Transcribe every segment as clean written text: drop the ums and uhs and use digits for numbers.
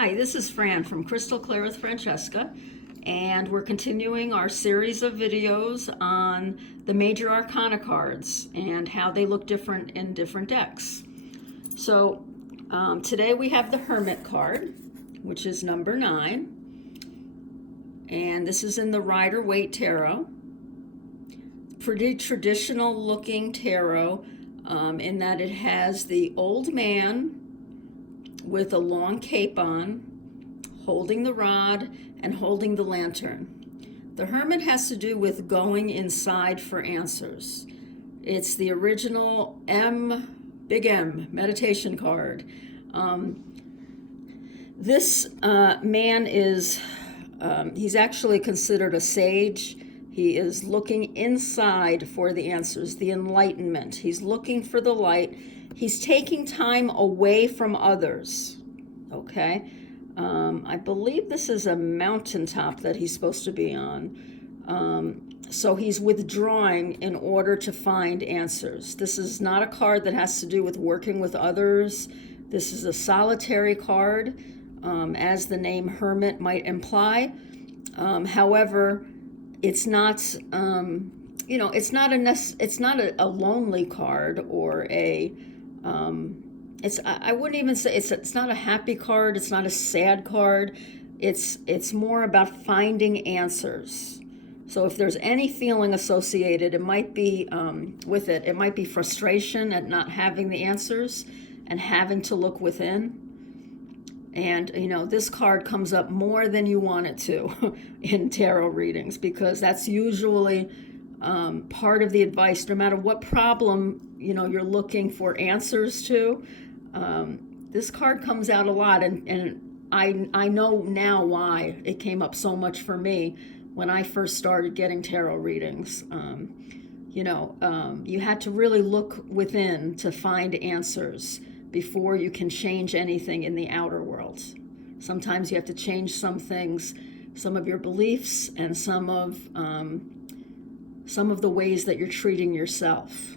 Hi, this is Fran from Crystal Clare with Francesca, and we're continuing our series of videos on the major arcana cards and how they look different in different decks. So today we have the Hermit card, which is number 9, and this is in the Rider-Waite Tarot. Pretty traditional looking tarot in that it has the old man with a long cape on, holding the rod and holding the lantern. The Hermit has to do with going inside for answers. It's the original big M meditation card. This man is, he's actually considered a sage. He is looking inside for the answers, the enlightenment. He's looking for the light. He's taking time away from others, okay? I believe this is a mountaintop that he's supposed to be on. So he's withdrawing in order to find answers. This is not a card that has to do with working with others. This is a solitary card, as the name Hermit might imply. However, it's not, it's not a lonely card or a, I wouldn't even say it's not a happy card. It's not a sad card. It's more about finding answers. So if there's any feeling associated, it might be with it. It might be frustration at not having the answers and having to look within. And, this card comes up more than you want it to in tarot readings, because that's usually part of the advice, no matter what problem, you're looking for answers to. This card comes out a lot, and I know now why it came up so much for me when I first started getting tarot readings. You had to really look within to find answers before you can change anything in the outer world. Sometimes you have to change some things, some of your beliefs, and some of the ways that you're treating yourself.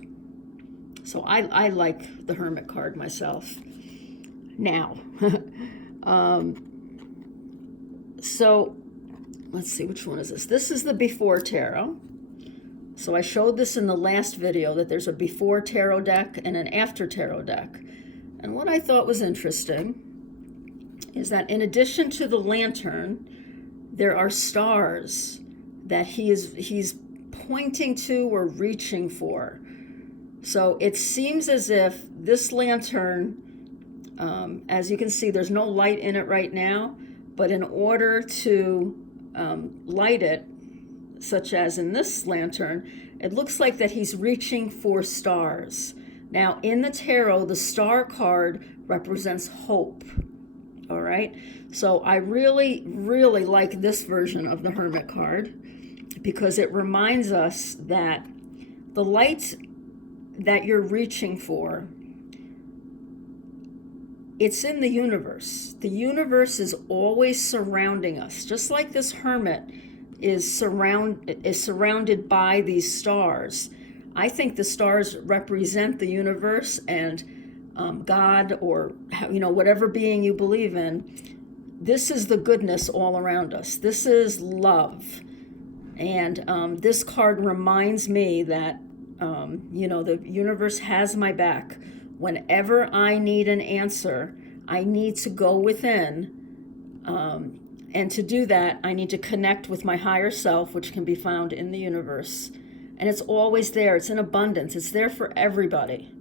So I like the Hermit card myself. Now, so let's see, which one is this? This is the Before Tarot. So I showed this in the last video, that there's a Before Tarot deck and an After Tarot deck. And what I thought was interesting is that in addition to the lantern, there are stars that he's pointing to or reaching for. So it seems as if this lantern, as you can see, there's no light in it right now, but in order to light it, such as in this lantern, it looks like that he's reaching for stars. Now, in the tarot, the star card represents hope, all right? So I really, really like this version of the Hermit card, because it reminds us that the light that you're reaching for, it's in the universe. The universe is always surrounding us, just like this Hermit is surrounded by these stars. I think the stars represent the universe and God, or whatever being you believe in. This is the goodness all around us. This is love. And this card reminds me that the universe has my back. Whenever I need an answer, I need to go within. And to do that, I need to connect with my higher self, which can be found in the universe. And it's always there. It's in abundance. It's there for everybody.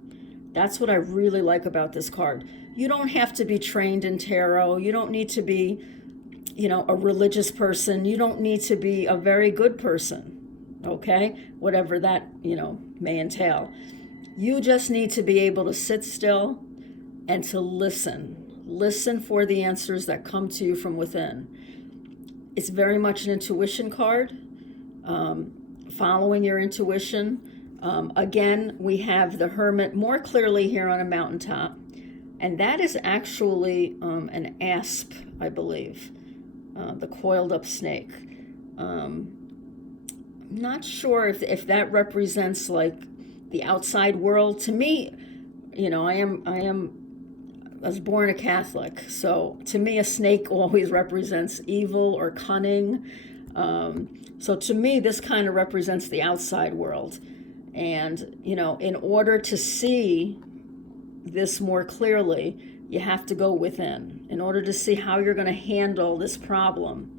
That's what I really like about this card. You don't have to be trained in tarot. You don't need to be, a religious person. You don't need to be a very good person, okay? Whatever that, may entail. You just need to be able to sit still and to listen. Listen for the answers that come to you from within. It's very much an intuition card. Following your intuition. Again, we have the Hermit more clearly here on a mountaintop, and that is actually an asp, I believe, the coiled up snake. I'm not sure if that represents like the outside world. To me, I am was born a Catholic, so to me a snake always represents evil or cunning. So to me this kind of represents the outside world. And, you know, in order to see this more clearly, you have to go within. In order to see how you're going to handle this problem,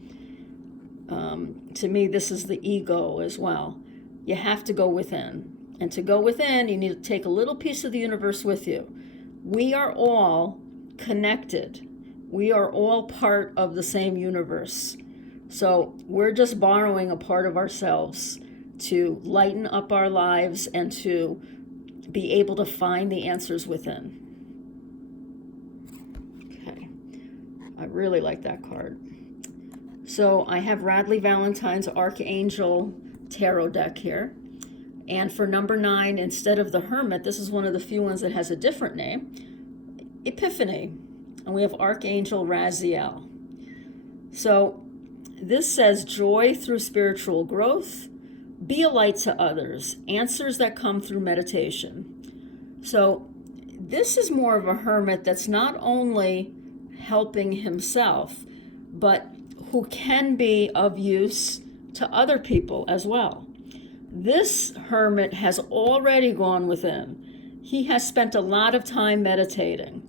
to me this is the ego as well. You have to go within. And to go within, you need to take a little piece of the universe with you. We are all connected. We are all part of the same universe. So we're just borrowing a part of ourselves to lighten up our lives and to be able to find the answers within. Okay, I really like that card. So I have Radley Valentine's Archangel Tarot deck here. And for number 9, instead of the Hermit, this is one of the few ones that has a different name, Epiphany. And we have Archangel Raziel. So this says joy through spiritual growth, be a light to others, answers that come through meditation. So this is more of a hermit that's not only helping himself, but who can be of use to other people as well. This hermit has already gone within. He has spent a lot of time meditating.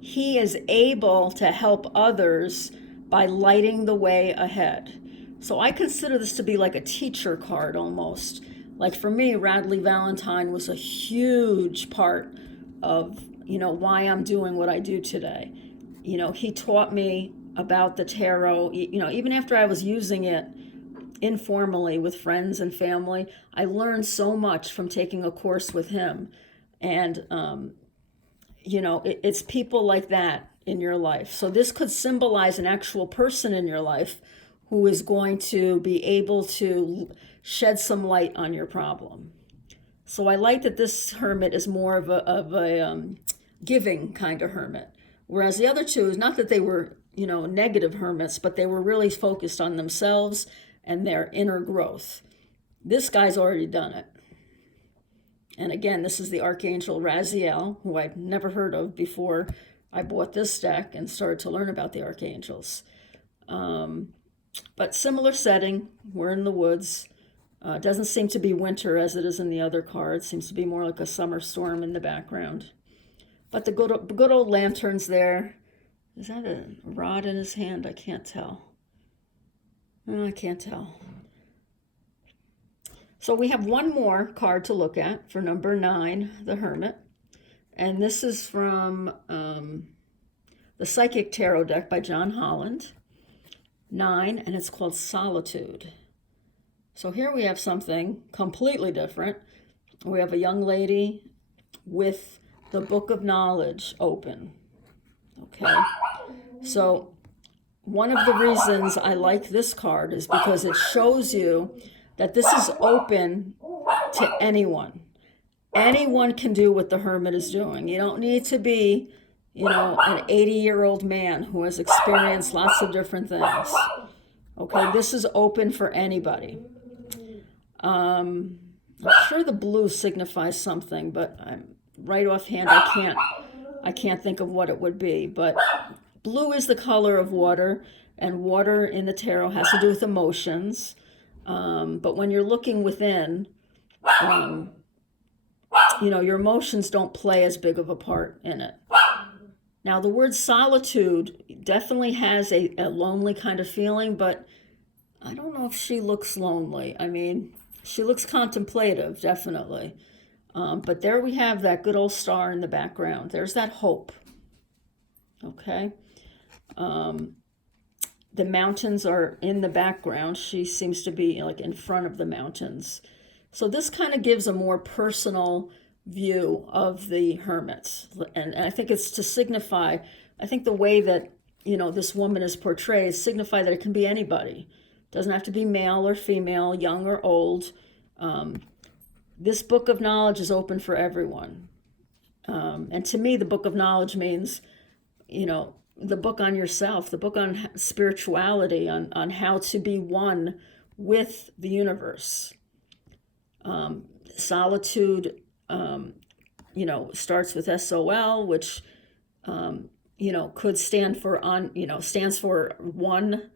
He is able to help others by lighting the way ahead. So I consider this to be like a teacher card almost. Like for me, Radley Valentine was a huge part of, you know, why I'm doing what I do today. You know, he taught me about the tarot, you know, even after I was using it informally with friends and family, I learned so much from taking a course with him. And, you know, it's people like that in your life. So this could symbolize an actual person in your life who is going to be able to shed some light on your problem. So I like that this hermit is more of a giving kind of hermit. Whereas the other two, not that they were, you know, negative hermits, but they were really focused on themselves and their inner growth. This guy's already done it. And again, this is the Archangel Raziel, who I'd never heard of before I bought this deck and started to learn about the archangels. But similar setting, we're in the woods. Doesn't seem to be winter as it is in the other cards. Seems to be more like a summer storm in the background. But the good old lantern's there. Is that a rod in his hand? I can't tell. Oh, I can't tell. So we have one more card to look at for number 9, the Hermit. And this is from the Psychic Tarot deck by John Holland. 9, and it's called Solitude. So here we have something completely different. We have a young lady with the Book of Knowledge open. Okay, so one of the reasons I like this card is because it shows you that this is open to anyone. Anyone can do what the Hermit is doing. You don't need to be, you know, an 80-year-old man who has experienced lots of different things. Okay, this is open for anybody. I'm sure the blue signifies something, but I'm right offhand I can't think of what it would be. But blue is the color of water, and water in the tarot has to do with emotions. But when you're looking within, you know, your emotions don't play as big of a part in it. Now, the word solitude definitely has a lonely kind of feeling, but I don't know if she looks lonely. I mean, she looks contemplative, definitely. But there we have that good old star in the background. There's that hope. Okay. The mountains are in the background. She seems to be like in front of the mountains. So this kind of gives a more personal view of the hermits. And I think it's to signify, I think the way that, you know, this woman is portrayed signify that it can be anybody. It doesn't have to be male or female, young or old. This book of knowledge is open for everyone. And to me, the book of knowledge means, you know, the book on yourself, the book on spirituality, on how to be one with the universe. Solitude, you know, starts with SOL, which you know, could stand for stands for one,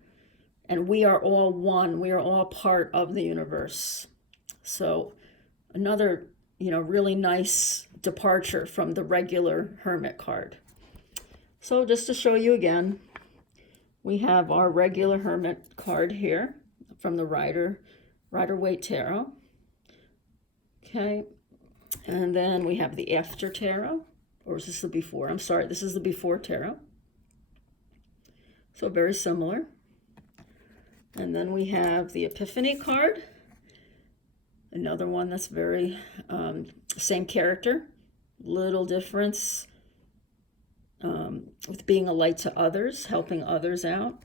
and we are all one. We are all part of the universe. So another, you know, really nice departure from the regular Hermit card. So just to show you again, we have our regular Hermit card here from the Rider-Waite Tarot. Okay, and then we have the After Tarot, or is this the Before? I'm sorry, this is the Before Tarot. So very similar. And then we have the Epiphany card, another one that's very, same character, little difference with being a light to others, helping others out.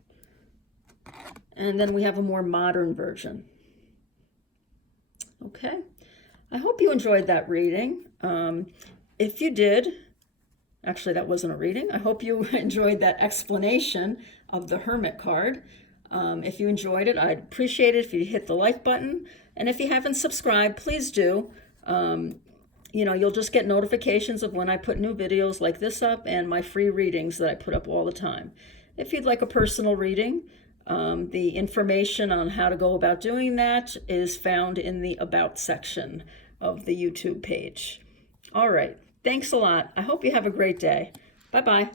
And then we have a more modern version. Okay, I hope you enjoyed that reading. If you did, actually that wasn't a reading, I hope you enjoyed that explanation of the Hermit card. If you enjoyed it, I'd appreciate it if you hit the like button. And if you haven't subscribed, please do. You know, you'll just get notifications of when I put new videos like this up and my free readings that I put up all the time. If you'd like a personal reading, the information on how to go about doing that is found in the About section of the YouTube page. All right. Thanks a lot. I hope you have a great day. Bye-bye.